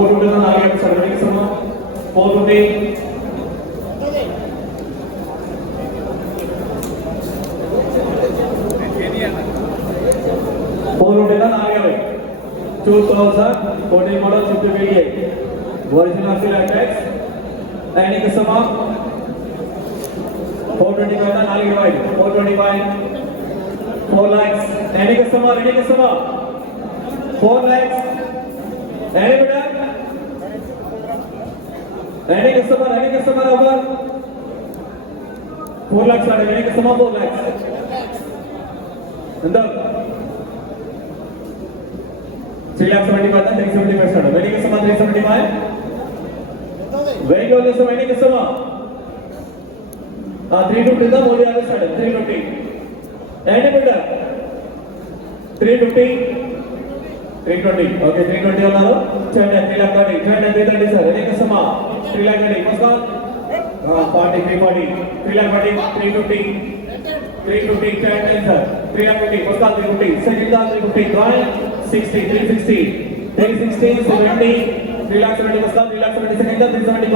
420 नागे सर्वे समा 420 420 नागे 2014 model Super VDI original Filatex Dynamic suma 425 नागे 425 4 lakhs Dynamic suma 4 lakhs Ready बेटा Ready customer over 4 lakhs are ready customer 4 lakhs अंदर 3 lakhs 75 था 375 start ready customer 375 very good customer ready customer 350 था बोलिए आगे start 350 ready बेटा 350 320 okay 320 ఉన్నారు చూడండి 330 చూడండి 330 sir ready customer 330 first one 40 340 340 350 350 చూడండి sir 350 first one 350 second one 350 drawing 60 360 360 70 370 first one 370 second one 370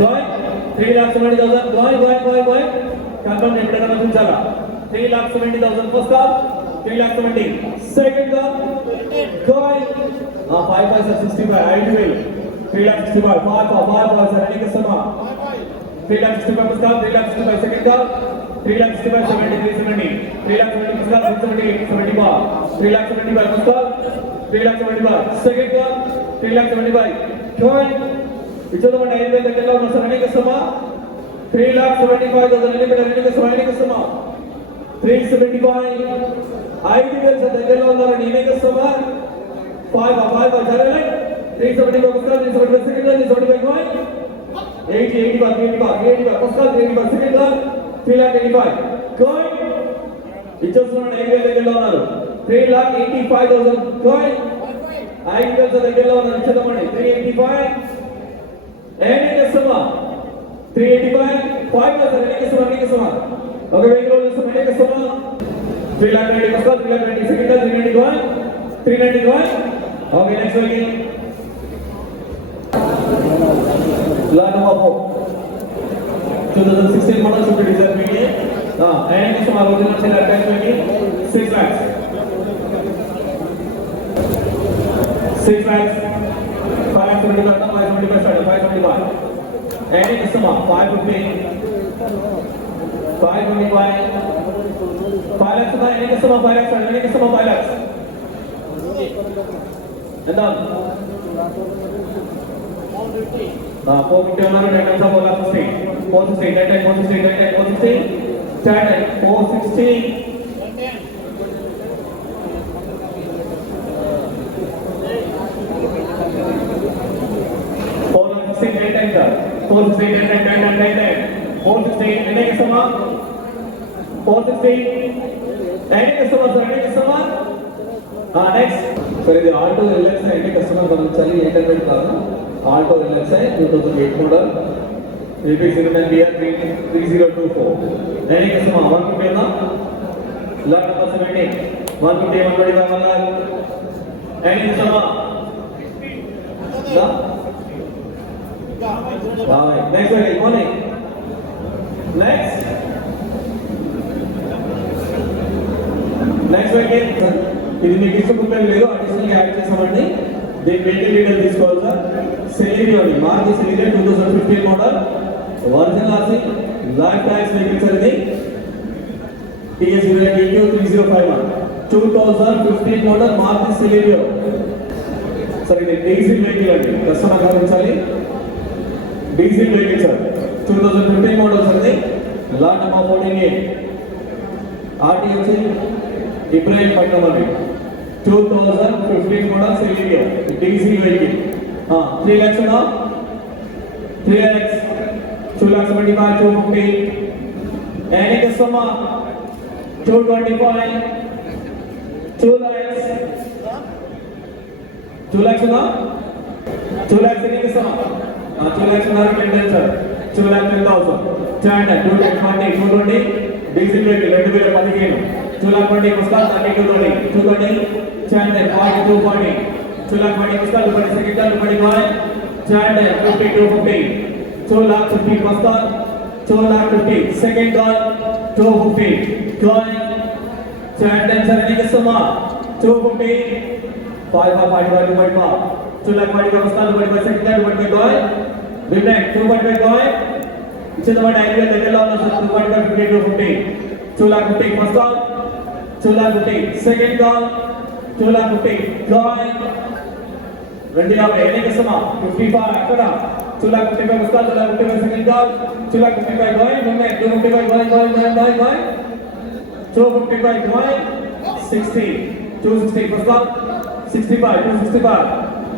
drawing 370,000 drawing confirm ఎప్పుడైనా చూసారా 370,000 first one 370 second one going 5 5 65 ideal 365 5 sir any customer 365 plus 365 second one 365 70 370 370 plus 370 75 375 plus 375 second one 375 going which of the one ideal that allow sir any customer 375,000 any customer 375 ideal sa దగ్గరలో ఉన్నారు నేనే customer 5 జరగలే 370 పక్కన 370 second 375 coin 80 పక్కన 80 second 385 coin ఇచ్చేస్తున్న ideal దగ్గరలో ఉన్నారు 385,000 coin ideal sa దగ్గరలో ఉన్నారు ఇచ్చేద్దామండి 385 ఎనీ కస్టమర్ 385 5 కస్టమర్ ఒక vehicle customer any customer 390 pascal 390 second 391 okay next one again lot of 2016 model super diesel VDI and some original cell attachment 6 lakhs 6 lakhs 575 575 any customer 525 5 lakhs का any customer 5 lakhs any customer 5 lakhs എന്താ 450 ఉన్నారు 10 lakhs 460 460 460 any customer 460 any customer sir any customer next sir ఇది Alto LX any customer గమనించాలి 800 కాదు Alto LX 2008 model AP signal BR 3024 any customer 150 ना लाख का 70 150 125 lakh any customer ना next one morning next weekend ఇది మీకు ఇష్టపడలేదు లేదు అడిషనల్ యాడ్ చేసామండి దీని వెహికల్ డీటెయిల్ తీసుకోవాలి సార్ సెలీరియో అండి Maruti Celerio 2015 model original RC life tax vehicle sir ఇది TS 3051 2015 model Maruti Celerio sir ఇది డీజిల్ వెహికల్ అండి కస్టమర్ గమనించాలి diesel vehicle sir 2015 model sir ఇది లాట్ నెంబర్ 48 ఆర్టీ వచ్చి Ibrahim Pakamali 2015 model Celerio DC vehicle 3 lakhs na 3 lakhs 2 lakhs 75 250 any customer 225 2 lakhs 2 lakhs na 2 lakhs any customer 2 lakhs na tender sir 2 lakh 10,000 China 220 diesel vehicle 2015 220 Pascal 220 China 240 2 lakh 20 first call, 2 lakh second call, 2 lakh going. Chant 50 250. 2 lakh 50 first call, 2 lakh 50 second call, 250 going. Chant sir any customer 250. 5 for 45 2.5. 2 lakh 40 first call, 2 lakh second call, 2 lakh going. Remake 2.5 going. इच्छित वाला idea लेके लाओ ना sir 2.5 50 250. 2 lakh 50 first call, 2 lakh 50 second call, 2 lakh 50 going. Ready up any customer 55 akkada 2 lakh 55 first call, 2 lakh 55 second call, 2 lakh 55 going. Remake 255 going 255 going. 60 260 first call, 65 265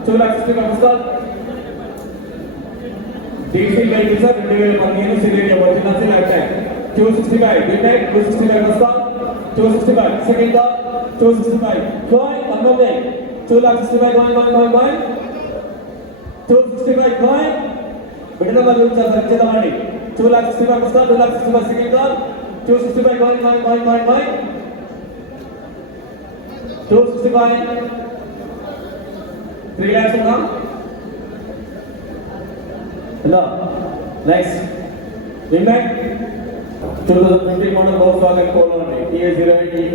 2 lakh 65 first call. DC vehicle sir 2015 series original से लगता है 265 midnight 265 first call, 265 second call, 265 going another 2 lakh 65 going 265 going बिटना वाले लोग चल सकते हैं वाली 2 lakh 65 first call, 2 lakh 65 second call, 265 going 265 3 lakhs होगा. Hello. Next. Remake 2015 model Volkswagen Polo TA08 EV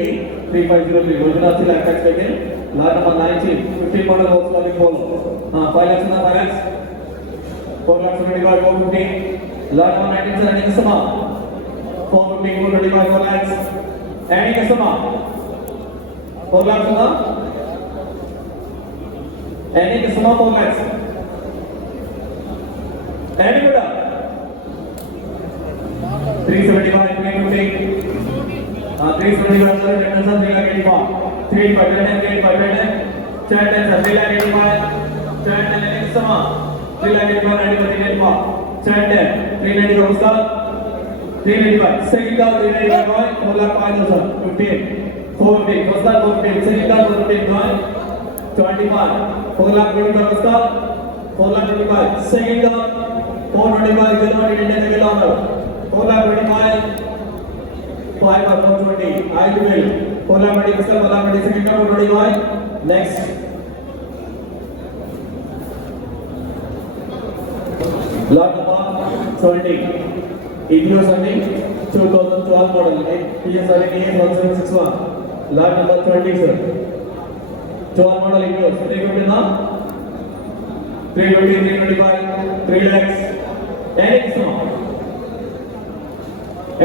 3503 original still tax vehicle. Lot number 19. 15 model Volkswagen Polo. 5 lakhs na 5 lakhs. 4 lakhs 25 450. Lot number 19 sir any customer. 450 425 4 lakhs. Any customer. 4 lakhs na. Any customer 4 lakhs. Any better? 375, 350. 375 sir, 385. 385, 385. 3 lakh 85. 385. Second call 385. 4 lakh 5,000. 15. 450. First call 450. Second call 450. 25. 4 lakh 25 first call. 4 lakh 25. Second call 425 January 10 के लाओ 4 lakh 25 5 for 420 I will 4 lakh 20 first call 4 lakh 20 second call 425 next lot number 20 Etios only 2012 model PSR AS1761 lot number 20 sir 12 model Etios 350 na 320 325 3 lakhs any customer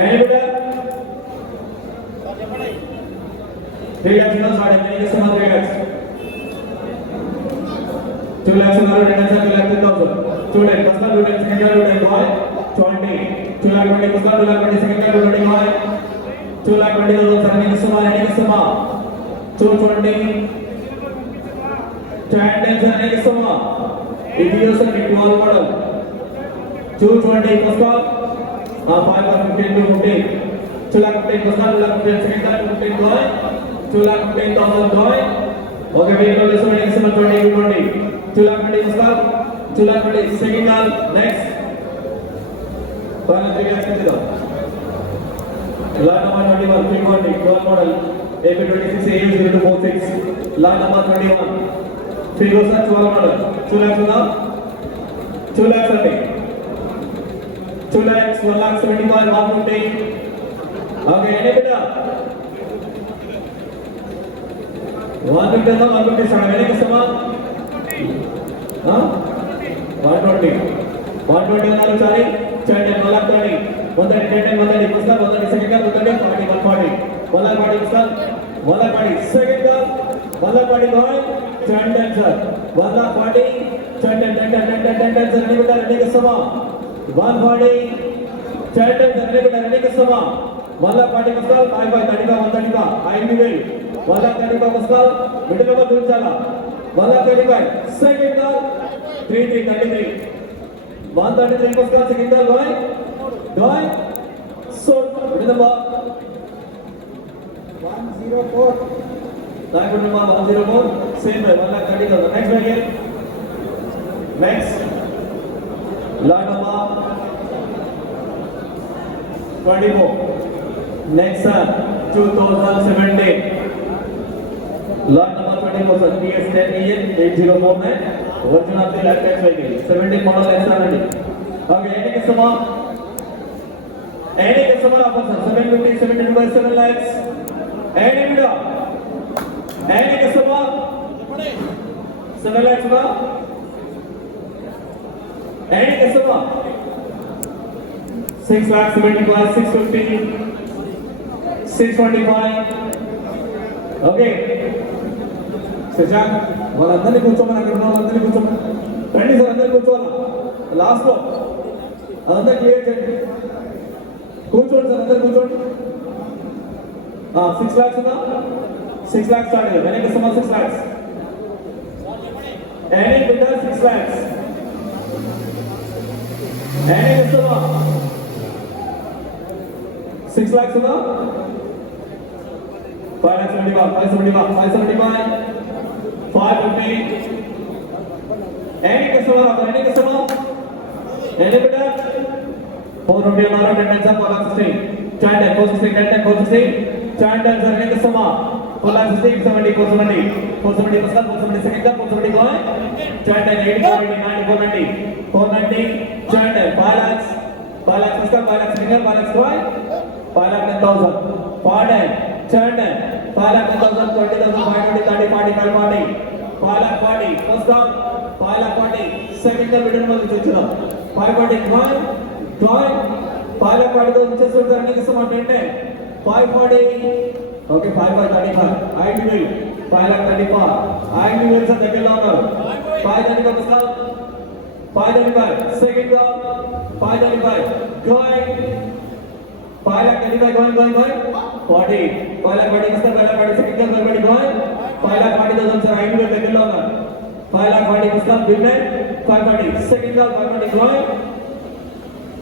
any better 3 lakhs na start any customer 3 lakhs 2 lakhs na 2 lakhs 2 lakh 10,000 2 lakh first call 2 lakh second call 2 lakh boy 20 2 lakh 20 first call 2 lakh 20 second call 2 lakh boy 2 lakh 20,000 sir any customer 220 10 sir any customer Etios sir 12 model 220 first call 5 for 15 to 15 2 lakh 15 first call 2 lakh 15 second call 15 going 2 lakh 15,000 going okay vehicle this one next 20 2 lakh 20 first call 2 lakh 20 second call next final 3 lakhs कर दो lot number 21 320 12 model AP26 AU0246 lot number 21 figures are 12 model 2 lakhs now 2 lakhs are 2 lakhs 1 lakh 75 150 okay any better 150 now 150 start any customer 120 now chali chali 1 lakh 30 130 first call 130 second call 130 40 140 1 lakh 40 first call 1 lakh 40 second call 1 lakh 40 going 10 sir 1 lakh 40 10 sir any better any customer 140 10 sir any better any customer 1 lakh 40 first call 5 35 135 I will 1 lakh 35 first call middle number दूर चला 1 lakh 35 second call 33 133 first call second call going so middle number 104 Diamond number 104 same way 1 lakh 30,000 next vehicle next lot number 24 next 2017 lot number 100% PS 10EN 8049 original of the life tax vehicle 17 model XR. Okay, any customer offer 750 17 by 7 lakhs. Any bidder, any customer 7 lakhs ba? Any customer 6 lakhs 75 650 625. Okay Shashank వాళ్ళందరినీ కూర్చోమని అక్కడ ఉన్న వాళ్ళందరినీ కూర్చోమని రండి sir అందరినీ కూర్చోవాలా లాస్ట్లో అదంతా క్లియర్ చేయండి కూర్చోండి సార్ అందరు కూర్చోండి 6 lakhs ఉందా 6 lakhs స్టార్ట్ అయ్యారు any customer 6 lakhs any bidder 6 lakhs any customer 6 lakhs ఉందా 575 550 any customer any bidder 450 uన్నారు 10 times 460 chant 460 10 460 chant sir any customer 460 70 470 470 plus 470 second 470 coin chant 80 490 90 490 chant 5 lakhs plus 5 lakhs single 5 lakhs coin 5 lakh 10,000 pardon chant 5 lakh 10,000 20,000 520 30 40 40 5 lakh 40 first down 5 lakh 40 second का bidder में चुचुरा 540 coin 5 lakh 40 तो नीचे से उतरने के समय 540 okay 535 IT will 5 lakh 35 IT will से देखे लाऊंगा 535 बस 535 second down 535 coin 5 lakh 35 going 40 5 lakh 40 इसका 5 lakh 40 second का 40 going 5 lakh 40,000 sir IT will देखे लाऊंगा 5 lakh 40 इसका बिडर 540 second का 540 going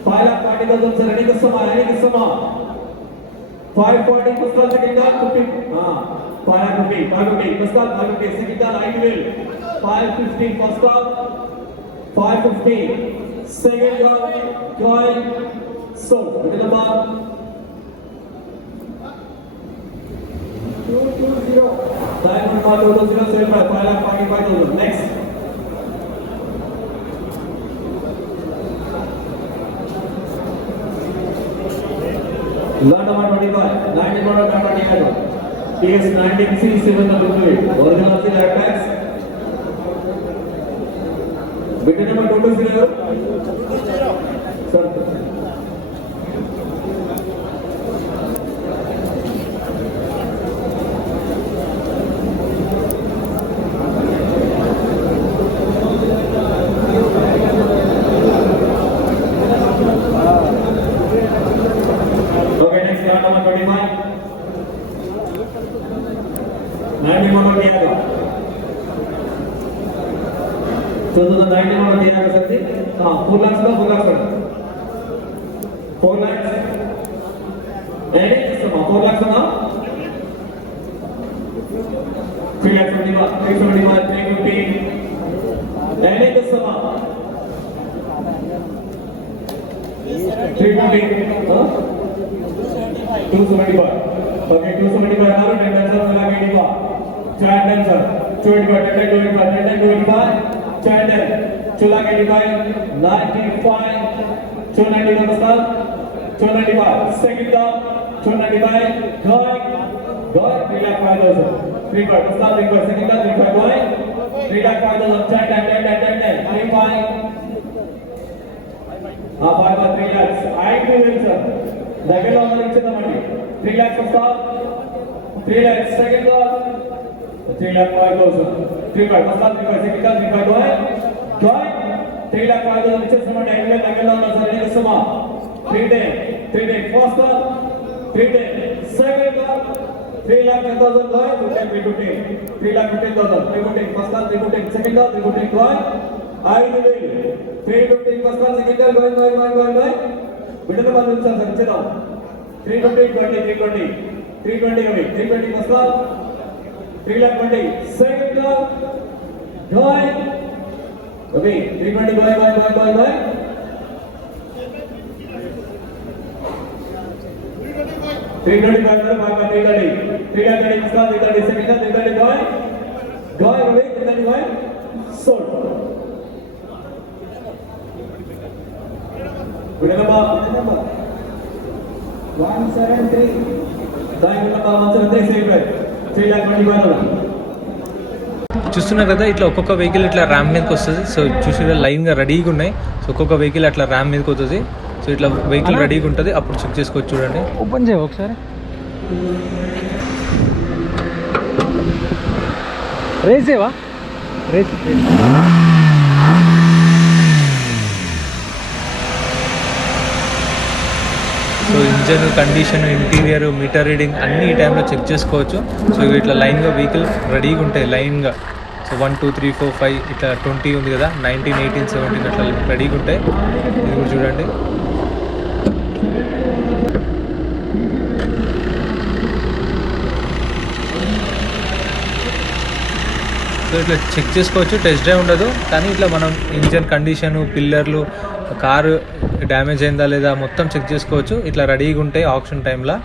5 lakh 40,000 sir any customer 540 उसका second का 50 हाँ 550 उसका 550 second का IT will 550 first का 550 second का going so betul apa 220 time for 220 5 lakh 45,000 next lot number 25 19 model Tata Tiago PS 19C 700 original of the life tax bit number 220 sir तो 2019 में दिया कर सकते हाँ 4 लाख का 4 लाख 4 लाख एनी समा 4 लाख समा 375 350 एनी समा 350 275 ओके 275 हमारा 10 लाख 85 चार time sir 25 Channel, Chula 85, 95, 291 pasal, 295, second down, 295, going, 3 lakh 5,000, 3 part, pasal, 3 part, second down, 3 part, going, 3 lakh 5,000, 10, 35, 5 part, 3 lakhs, I do it sir, దగ్గరలో ఉన్న ఇచ్చేద్దామండి 3 lakhs pasal, 3 lakhs, second down, 3 lakh 5,000, 3 part, pasal, 3 part, second down, 3 part, going, 3 lakh 5,000 ఇచ్చేస్తామండి ఐదులో దగ్గరలో ఉన్న sir ఎన్ని ఇస్తామా 3 day first one 3 day second one 3 lakh 10,000 going 3 lakh 15,000 350 first one 350 second one 350 going 350 first one second one going బిడ్డల మంది ఉంచాలి sir ఇచ్చేద్దాం 350 20 320 first one 3 lakh 20 second one going okay 320 going 325 330 second 330 going Go ahead, Ravi, and then go ahead. Sold. Good number. 173. Diamond number 173, same way. 3,21,000. చూస్తున్నారు కదా ఇట్లా ఒక్కొక్క vehicle ఇట్లా RAM మీదకి వస్తుంది. సో చూసి లైన్గా రెడీగా ఉన్నాయి. సో ఒక్కొక్క వెహికల్ అట్లా ర్యామ్ మీదకి వస్తుంది. సో ఇట్లా వెహికల్ రెడీగా ఉంటుంది, అప్పుడు చెక్ చేసుకోవచ్చు. చూడండి, ఓపెన్ చేయ ఒకసారి. రేసేవా రేస్. So engine condition, interior, meter reading అన్ని ఈ టైంలో చెక్ చేసుకోవచ్చు. సో ఇట్లా లైన్గా వెహికల్ రెడీగా ఉంటాయి లైన్గా. సో 1 2 3 4 5 ఇట్లా 20 ఉంది కదా, 19 18 17 అట్లా రెడీగా ఉంటాయి. ఇది కూడా చూడండి. సో ఇట్లా చెక్ చేసుకోవచ్చు. టెస్ట్ డ్రైవ్ ఉండదు, కానీ ఇట్లా మనం ఇంజన్ కండిషను, పిల్లర్లు, కారు డ్యామేజ్ అయిందా లేదా మొత్తం చెక్ చేసుకోవచ్చు. ఇట్లా రెడీగా ఉంటాయి ఆప్షన్ టైంలో.